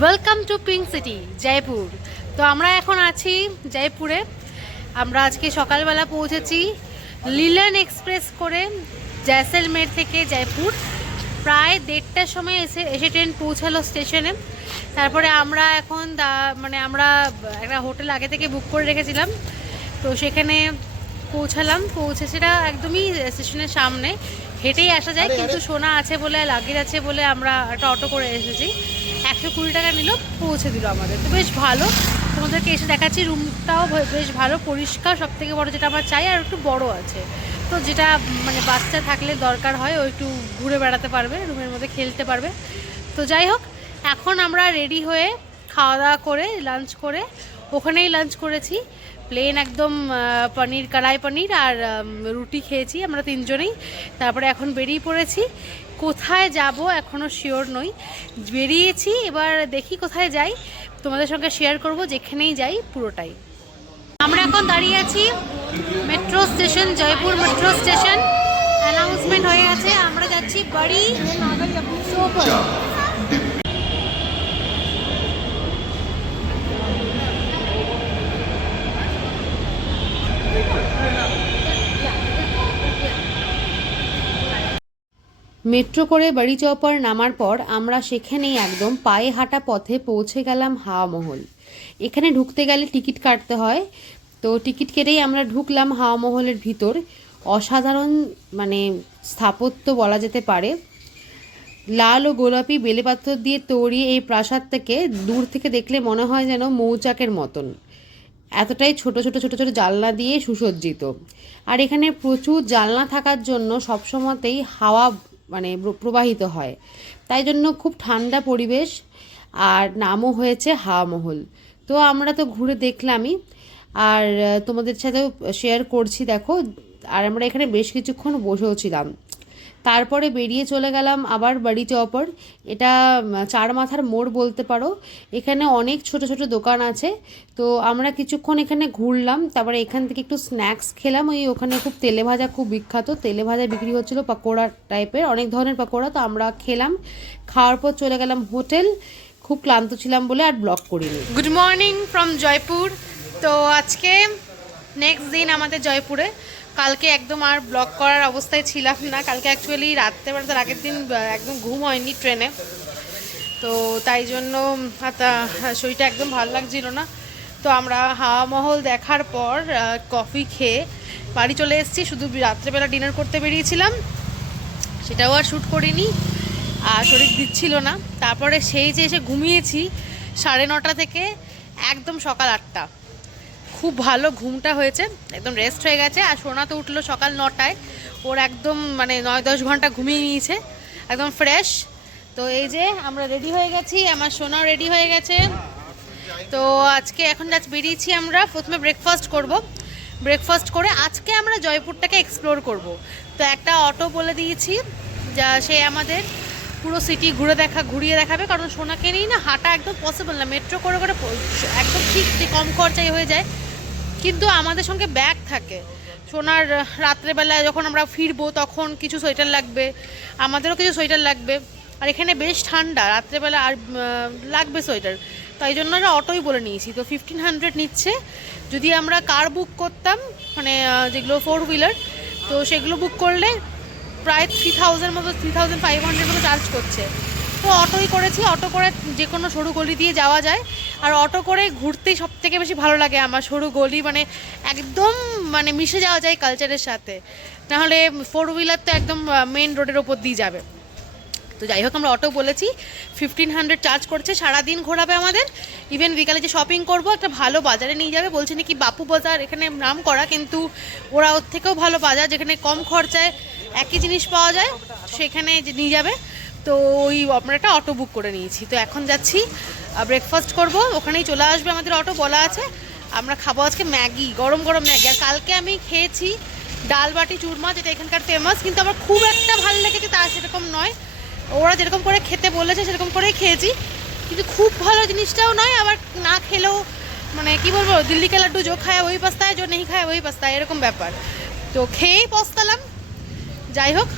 Welcome to pink city Jaipur. তো আমরা এখন আছি জয়পুরে। আমরা আজকে সকালবেলা পৌঁছেছি লিলেন এক্সপ্রেস করে জয়সলমের থেকে জয়পুর। প্রায় 1:30টার সময় এসে ট্রেন পৌঁছালো স্টেশনে। তারপরে আমরা এখন আমরা একটা হোটেল আগে থেকে বুক করে রেখেছিলাম, তো সেখানে পৌঁছে সেটা একদমই স্টেশনের সামনে, হেঁটেই আসা যায়, কিন্তু সোনা আছে বলে লাগেজ আছে বলে আমরা একটা অটো করে এসেছি। 120 টাকা নিল, পৌঁছে দিল আমাদের। তো বেশ ভালো, তোমাদেরকে এসে দেখাচ্ছি। রুমটাও বেশ ভালো, পরিষ্কার, সব থেকে বড়ো যেটা আমার চাই, আর একটু বড় আছে। তো যেটা বাচ্চা থাকলে দরকার হয়, ও একটু ঘুরে বেড়াতে পারবে, রুমের মধ্যে খেলতে পারবে। তো যাই হোক, এখন আমরা রেডি হয়ে খাওয়া দাওয়া করে লাঞ্চ করে, ওখানেই লাঞ্চ করেছি। প্লেন একদম পনির, কড়াই পনির আর রুটি খেয়েছি আমরা তিনজনেই। তারপরে এখন বেরিয়ে পড়েছি। কোথায় যাব এখনও শিওর নই, বেরিয়েছি, এবার দেখি কোথায় যাই, তোমাদের সঙ্গে শেয়ার করব যেখানেই যাই পুরোটাই। আমরা এখন দাঁড়িয়ে আছি metro station, Jaipur metro station. Announcement হয়ে গেছে, আমরা যাচ্ছি বাড়ি চৌপর। মেট্রো করে বাড়ি চৌপর নামার পর আমরা সেখানেই একদম পায়ে হাঁটা পথে পৌঁছে গেলাম হাওয়া মহল। এখানে ঢুকতে গেলে টিকিট কাটতে হয়, তো টিকিট কেটেই আমরা ঢুকলাম হাওয়া মহলের ভিতর। অসাধারণ স্থাপত্য বলা যেতে পারে। লাল ও গোলাপি বেলেপাথর দিয়ে তৈরি এই প্রাসাদটাকে দূর থেকে দেখলে মনে হয় যেন মৌচাকের মতন, এতটাই ছোট ছোট ছোট ছোট জানলা দিয়ে সুসজ্জিত। আর এখানে প্রচুর জানলা থাকার জন্য সবসময়তেই হাওয়া প্রবাহিত হয়, তাই জন্য খুব ঠান্ডা পরিবেশ। আর নামও হয়েছে হাওয়া মহল। তো আমরা তো ঘুরে দেখলামই, আর তোমাদের সাথেও শেয়ার করছি, দেখো। আর আমরা এখানে বেশ কিছুক্ষণ বসেও ছিলাম। তারপরে বেরিয়ে চলে গেলাম আবার বাড়ি চৌপর। এটা 4 মাথার মোড় বলতে পারো। এখানে অনেক ছোট ছোট দোকান আছে, তো আমরা কিছুক্ষণ এখানে ঘুরলাম। তারপরে এখান থেকে একটু স্ন্যাক্স খেলাম। ওখানে খুব তেলে ভাজা, খুব বিখ্যাত তেলে ভাজা বিক্রি হচ্ছিল, পকোড়া টাইপের, অনেক ধরনের পকোড়া। তো আমরা খেলাম, খাওয়ার পর চলে গেলাম হোটেল। খুব ক্লান্ত ছিলাম বলে আর ব্লগ করিনি। Good morning from Jaipur. তো আজকে নেক্সট দিন আমাদের জয়পুরে। কালকে একদম আর ব্লগ করার অবস্থায় ছিলাম না। কালকে অ্যাকচুয়ালি রাত্রেবেলা, আগের দিন একদম ঘুম হয়নি ট্রেনে, তো তাই জন্য শরীরটা একদম ভালো লাগছিল না। তো আমরা হাওয়া মহল দেখার পর কফি খেয়ে বাড়ি চলে এসেছি। শুধু রাত্রেবেলা ডিনার করতে বেরিয়েছিলাম, সেটাও আর শ্যুট করিনি, আর শরীর দিচ্ছিল না। তারপরে সেই যে এসে ঘুমিয়েছি 9:30 থেকে একদম সকাল 8টা। খুব ভালো ঘুমটা হয়েছে, একদম রেস্ট হয়ে গেছে। আর সোনা তো উঠলো সকাল 9টায়, ওর একদম 9-10 ঘন্টা ঘুমিয়ে নিয়েছে, একদম ফ্রেশ। তো এই যে আমরা রেডি হয়ে গেছি, আমার সোনাও রেডি হয়ে গেছে। তো আজকে এখন বেরিয়েছি আমরা। প্রথমে ব্রেকফাস্ট করব, ব্রেকফাস্ট করে আজকে আমরা জয়পুরটাকে এক্সপ্লোর করব। তো একটা অটো বলে দিয়েছি, যা সে আমাদের পুরো সিটি ঘুরিয়ে দেখাবে, কারণ সোনাকে নিয়ে না হাঁটা একদম পসিবল না। মেট্রো করে একদম ঠিক যে কম খরচায় হয়ে যায়, কিন্তু আমাদের সঙ্গে ব্যাগ থাকে। সোনার রাত্রেবেলায় যখন আমরা ফিরবো তখন কিছু সোয়েটার লাগবে, আমাদেরও কিছু সোয়েটার লাগবে। আর এখানে বেশ ঠান্ডা, রাত্রেবেলা আর লাগবে সোয়েটার। তাই জন্য আমরা অটোই বলে নিয়েছি। তো 1500 নিচ্ছে। যদি আমরা কার বুক করতাম, যেগুলো 4 হুইলার, তো সেগুলো বুক করলে প্রায় 3000 মতো, 3500 মতো চার্জ করছে। তো অটোই করেছি। অটো করে যে কোনো সরু গলি দিয়ে যাওয়া যায়, আর অটো করে ঘুরতেই সব থেকে বেশি ভালো লাগে আমার। সরু গলি একদম মিশে যাওয়া যায় কালচারের সাথে। নাহলে 4 হুইলার তো একদম মেন রোডের ওপর দিয়ে যাবে। তো যাই হোক, আমরা অটো বলেছি, 1500 চার্জ করছে। সারাদিন ঘোরাবে আমাদের। ইভেন বিকালে যে শপিং করব, একটা ভালো বাজারে নিয়ে যাবে। বলছে নাকি বাপু বাজার এখানে নাম করা, কিন্তু ওরা ওর থেকেও ভালো বাজার, যেখানে কম খরচায় একই জিনিস পাওয়া যায়, সেখানে নিয়ে যাবে। তো আমরা একটা অটো বুক করে নিয়েছি। তো এখন যাচ্ছি, ব্রেকফাস্ট করব, ওখানেই চলে আসবে আমাদের অটো, বলা আছে। আমরা খাবো আজকে ম্যাগি, গরম গরম ম্যাগি। আর কালকে আমি খেয়েছি ডাল বাটি চুরমা, যেটা এখানকার ফেমাস, কিন্তু আমার খুব একটা ভালো লেগেছে তা সেরকম নয়। ওরা যেরকম করে খেতে বলেছে সেরকম করেই খেয়েছি, কিন্তু খুব ভালো জিনিসটাও নয়, আবার না খেলেও কি বলবো, দিল্লি কা লাড্ডু জো খায় ওই পস্তায়, জো নেই খায় ওই পস্তায়, এরকম ব্যাপার। তো খেয়েই পস্তালাম। যাই হোক,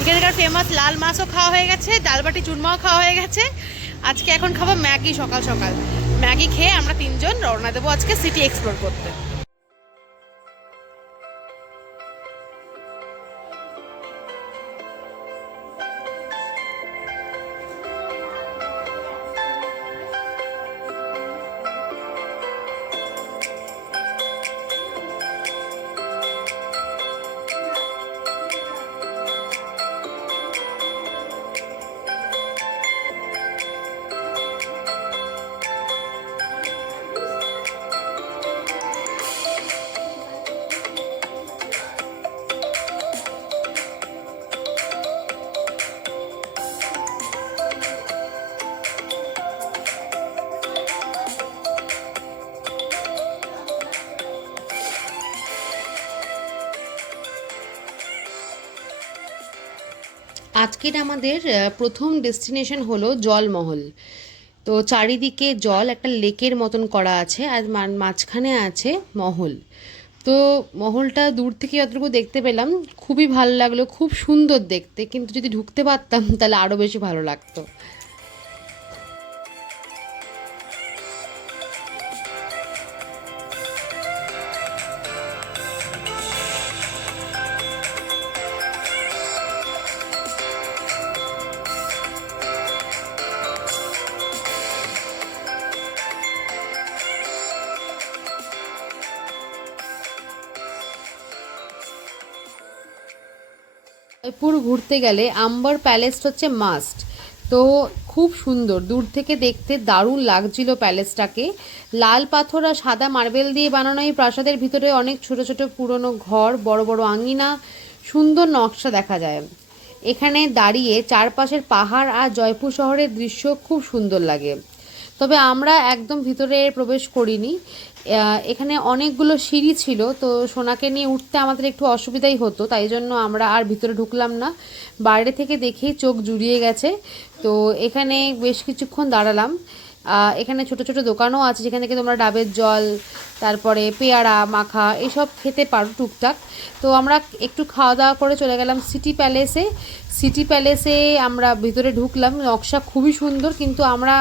এখানকার ফেমাস লাল মাছও খাওয়া হয়ে গেছে, ডাল বাটি চুরমাও খাওয়া হয়ে গেছে। আজকে এখন খাবো ম্যাগি সকাল সকাল। ম্যাগি খেয়ে আমরা 3 জন রওনা দেবো আজকে সিটি এক্সপ্লোর করতে। আজকের আমাদের প্রথম ডেস্টিনেশন হলো জলমহল। তো চারিদিকে জল, একটা লেকের মতন করা আছে, আর মাঝখানে আছে মহল। তো মহলটা দূর থেকে যতটুকু দেখতে পেলাম খুবই ভালো লাগলো, খুব সুন্দর দেখতে, কিন্তু যদি ঢুকতে পারতাম তাহলে আরও বেশি ভালো লাগতো। জয়পুর ঘুরতে গেলে আম্বার প্যালেস হচ্ছে মাস্ট। তো খুব সুন্দর, দূর থেকে দেখতে দারুণ লাগছিল প্যালেসটাকে। লাল পাথর আর সাদা মার্বেল দিয়ে বানানো এই প্রাসাদের ভিতরে অনেক ছোট ছোট পুরনো ঘর, বড় বড় আঙিনা, সুন্দর নকশা দেখা যায়। এখানে দাঁড়িয়ে চারপাশের পাহাড় আর জয়পুর শহরের দৃশ্য খুব সুন্দর লাগে। তবে আমরা একদম ভিতরে প্রবেশ করিনি। এখানে অনেকগুলো সিঁড়ি ছিল, তো সোনাকে নিয়ে উঠতে আমাদের একটু অসুবিধাই হতো, তাই জন্য আমরা আর ভিতরে ঢুকলাম না। বাইরে থেকে দেখেই চোখ জুড়িয়ে গেছে। তো এখানে বেশ কিছুক্ষণ দাঁড়ালাম। এখানে ছোট ছোট দোকানও আছে যেখান থেকে তোমরা ডাবের জল, তারপরে পেয়ারা মাখা এসব খেতে পারো টুকটাক। তো আমরা একটু খাওয়া দাওয়া করে চলে গেলাম সিটি প্যালেসে। সিটি প্যালেসে আমরা ভিতরে ঢুকলাম, নকশা খুবই সুন্দর, কিন্তু আমরা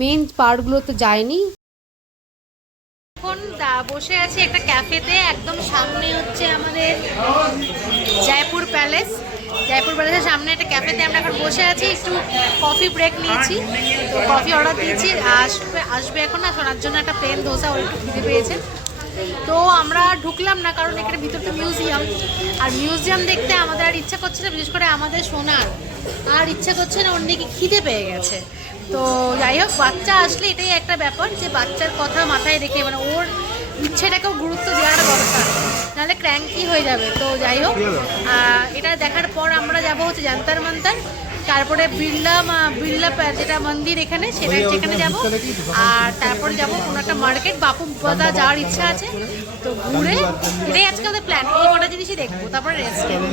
মেন পার্টগুলোতে যাইনি। এখন বসে আছি একটা ক্যাফেতে, একদম সামনে হচ্ছে আমাদের জয়পুর প্যালেস। জয়পুর প্যালেসের সামনে একটা ক্যাফেতে আমরা এখন বসে আছি, একটু কফি ব্রেক নিয়েছি। তো কফি অর্ডার দিয়েছি, আসবে এখন না, শোনার জন্য একটা প্লেন ধোসা, ওর একটু খিদে পেয়েছে। তো আমরা ঢুকলাম না, কারণ এখানে ভিতরে তো মিউজিয়াম, আর মিউজিয়াম দেখতে আমাদের আর ইচ্ছা করছে না, বিশেষ করে আমাদের সোনার আর ইচ্ছা করছে না, ওর নাকি খিদে পেয়ে গেছে। তো যাই হোক, বাচ্চা আসলে এটাই একটা ব্যাপার যে বাচ্চার কথা মাথায় রেখে, মানে ওর ইচ্ছেটাকেও গুরুত্ব দেওয়ার দরকার, নাহলে ক্র্যাঙ্কি হয়ে যাবে। তো যাই হোক, এটা দেখার পর আমরা যাবো হচ্ছে জান্তার মান্তার, তারপরে বিড়লা যেটা মন্দির এখানে, সেখানে যাব, আর তারপরে যাব কোনো একটা মার্কেট, বাপু বাজার যাওয়ার ইচ্ছা আছে। তো ঘুরে, এটাই আজকে আমাদের প্ল্যান, এই কটা জিনিসই দেখবো, তারপরে রেস্ট নেবো।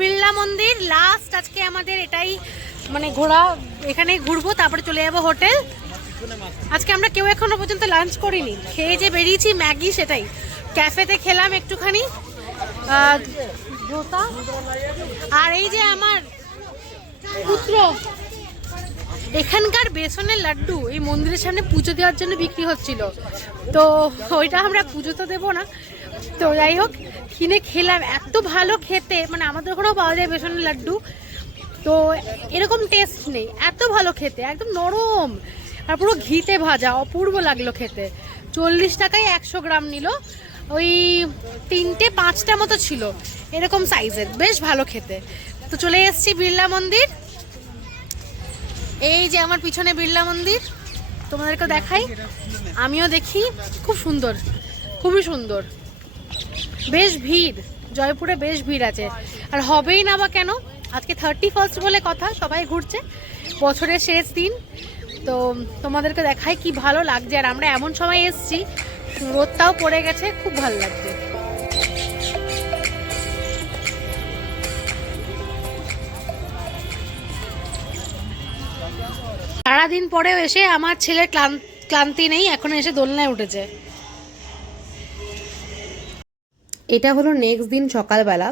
বিড়লা মন্দির লাস্ট আজকে আমাদের, এটাই মানে ঘোরা, এখানেই ঘুরবো, তারপরে চলে যাবো হোটেল। আজকে আমরা কেউ এখনো পর্যন্ত লাঞ্চ করিনি, খেয়ে যে বেরিয়েছি ম্যাগি, সেটাই ক্যাফেতে খেলাম একটুখানি ধোসা। আর এই যে আমার পুত্র, এখানকার বেসনের লাড্ডু এই মন্দিরের সামনে পুজো দেওয়ার জন্য বিক্রি হচ্ছিল, তো ওইটা আমরা পুজো তো দেবো না, তো যাই হোক কিনে খেলাম। এত ভালো খেতে, মানে আমাদের ওখানেও পাওয়া যায় বেসনের লাড্ডু, তো এরকম টেস্ট নেই, এত ভালো খেতে, একদম নরম আর পুরো ঘিতে ভাজা, অপূর্ব লাগলো খেতে। 40 টাকায় 100 গ্রাম নিল, ওই 3-5টা মতো ছিল এরকম সাইজের, বেশ ভালো খেতে। তো চলে এসেছি বিড়লা মন্দির, এই যে আমার পিছনে বিড়লা মন্দির, তোমাদেরকে দেখাই, আমিও দেখি, খুব সুন্দর, খুবই সুন্দর, বেশ ভিড়, জয়পুরে বেশ ভিড় আছে, আর হবেই না বা কেন, আজকে 31st বলে কথা, সবাই ঘুরছে, বছরের শেষ দিন, তো তোমাদেরকে দেখাই কি ভালো লাগছে। আর আমরা এমন সময় এসেছি, রোদটাও পড়ে গেছে, খুব ভালো লাগছে। সারাদিন পরেও এসে আমার ছেলের ক্লান্তি নেই, এখন এসে দোলনায় উঠেছে। এটা হলো নেক্সট দিন সকালবেলা।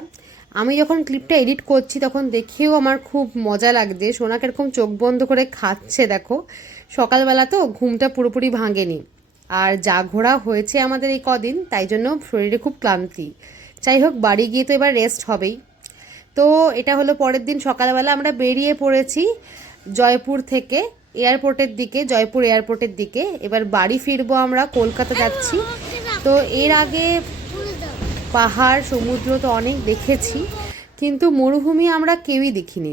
আমি যখন ক্লিপটা এডিট করছি তখন দেখেও আমার খুব মজা লাগছে, সোনা কিরকম চোখ বন্ধ করে খাচ্ছে দেখো। সকালবেলা তো ঘুমটা পুরোপুরি ভাঙেনি, আর যা ঘোরা হয়েছে আমাদের এই কদিন, তাই জন্য শরীরে খুব ক্লান্তি। যাই হোক, বাড়ি গিয়ে তো এবার রেস্ট হবেই। তো এটা হলো পরের দিন সকালবেলা, আমরা বেরিয়ে পড়েছি জয়পুর থেকে এয়ারপোর্টের দিকে, জয়পুর এয়ারপোর্টের দিকে। এবার বাড়ি ফিরবো, আমরা কলকাতা যাচ্ছি। তো এর আগে পাহাড় সমুদ্র তো অনেক দেখেছি, কিন্তু মরুভূমি আমরা কেউই দেখিনি।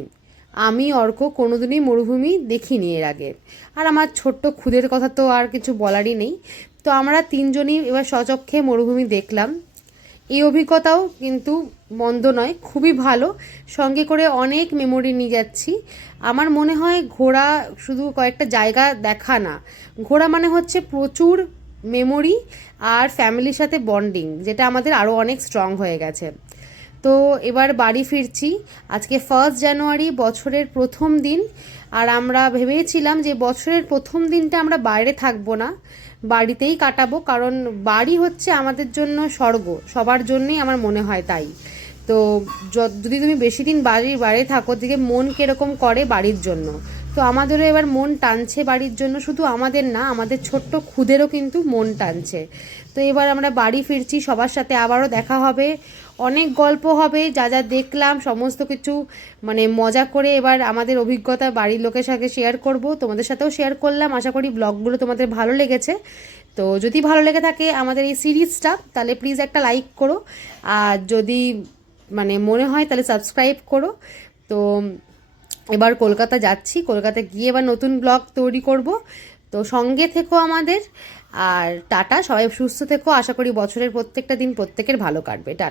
আমি অর্ক কোনোদিনই মরুভূমি দেখিনি এর আগে, আর আমার ছোট্ট খুদের কথা তো আর কিছু বলারই নেই। তো আমরা 3জনই এবার স্বচক্ষে মরুভূমি দেখলাম। এই অভিজ্ঞতাও কিন্তু মন্দ নয়, খুবই ভালো। সঙ্গে করে অনেক মেমোরি নিয়ে যাচ্ছি। আমার মনে হয় ঘোরা শুধু কয়েকটা জায়গা দেখা না, ঘোরা মানে হচ্ছে প্রচুর মেমোরি আর ফ্যামিলির সাথে বন্ডিং, যেটা আমাদের আরও অনেক স্ট্রং হয়ে গেছে। তো এবার বাড়ি ফিরছি। আজকে 1 জানুয়ারি, বছরের প্রথম দিন। আর আমরা ভেবেছিলাম যে বছরের প্রথম দিনটা আমরা বাইরে থাকবো না, বাড়িতেই কাটাবো, কারণ বাড়ি হচ্ছে আমাদের জন্য স্বর্গ, সবার জন্যই আমার মনে হয় তাই। তো যদি তুমি বেশি দিন বাড়ির বাইরে থাকো, দিকে মন কীরকম করে বাড়ির জন্য। তো আমাদেরও এবার মন টানছে বাড়ির জন্য, শুধু আমাদের না, আমাদের ছোট্ট খুদেরও কিন্তু মন টানছে। তো এবার আমরা বাড়ি ফিরছি, সবার সাথে আবারও দেখা হবে, অনেক গল্প হবে, যা যা দেখলাম সমস্ত কিছু মানে মজা করে এবার আমাদের অভিজ্ঞতা বাড়ির লোকের সাথে শেয়ার করব, তোমাদের সাথেও শেয়ার করলাম। আশা করি ব্লগগুলো তোমাদের ভালো লেগেছে। তো যদি ভালো লেগে থাকে আমাদের এই সিরিজটা, তাহলে প্লিজ একটা লাইক করো, আর যদি মানে মনে হয় তাহলে সাবস্ক্রাইব করো। তো এবার কলকাতা যাচ্ছি, কলকাতা গিয়ে এবার নতুন ব্লগ তৈরি করব। তো সঙ্গে থেকো আমাদের, আর টাটা, সবাই সুস্থ থেকো। আশা করি বছরের প্রত্যেকটা দিন প্রত্যেকের ভালো কাটবে। টাটা।